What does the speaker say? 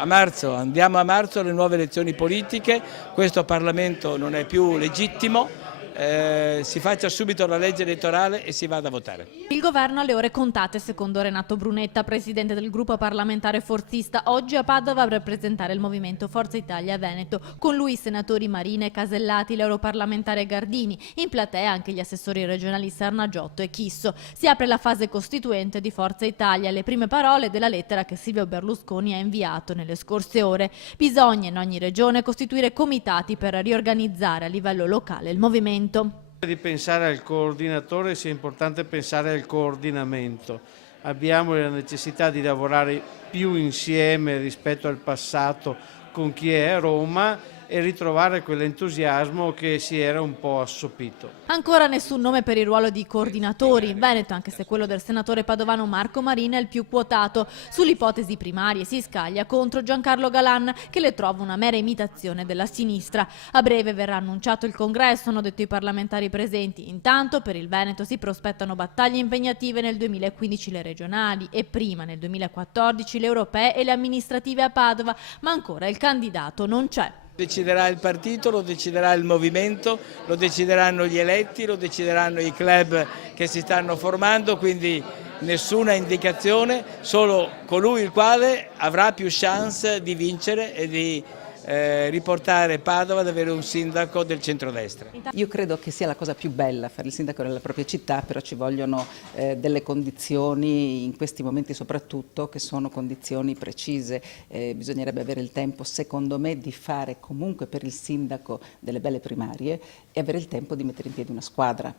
A marzo, andiamo a marzo alle nuove elezioni politiche, questo Parlamento non è più legittimo, si faccia subito la legge elettorale e si vada a votare. Il governo ha le ore contate, secondo Renato Brunetta, presidente del gruppo parlamentare forzista. Oggi a Padova a rappresentare il movimento Forza Italia Veneto. Con lui i senatori Marina e Casellati, l'europarlamentare Gardini, in platea anche gli assessori regionali Sarnagiotto e Chisso. Si apre la fase costituente di Forza Italia, le prime parole della lettera che Silvio Berlusconi ha inviato nelle scorse ore. Bisogna in ogni regione costituire comitati per riorganizzare a livello locale il movimento. Di pensare al coordinatore sia importante pensare al coordinamento. Abbiamo la necessità di lavorare più insieme rispetto al passato con chi è a Roma e ritrovare quell'entusiasmo che si era un po' assopito. Ancora nessun nome per il ruolo di coordinatori. Veneto, anche se quello del senatore padovano Marco Marina è il più quotato. Sull'ipotesi primarie si scaglia contro Giancarlo Galan, che le trova una mera imitazione della sinistra. A breve verrà annunciato il congresso, hanno detto i parlamentari presenti. Intanto per il Veneto si prospettano battaglie impegnative nel 2015 le regionali e prima nel 2014 le europee e le amministrative a Padova, ma ancora il candidato non c'è. Deciderà il partito, lo deciderà il movimento, lo decideranno gli eletti, lo decideranno i club che si stanno formando, quindi nessuna indicazione, solo colui il quale avrà più chance di vincere e di riportare Padova ad avere un sindaco del centrodestra. Io credo che sia la cosa più bella fare il sindaco nella propria città, però ci vogliono delle condizioni, in questi momenti soprattutto, che sono condizioni precise. Bisognerebbe avere il tempo, secondo me, di fare comunque per il sindaco delle belle primarie e avere il tempo di mettere in piedi una squadra.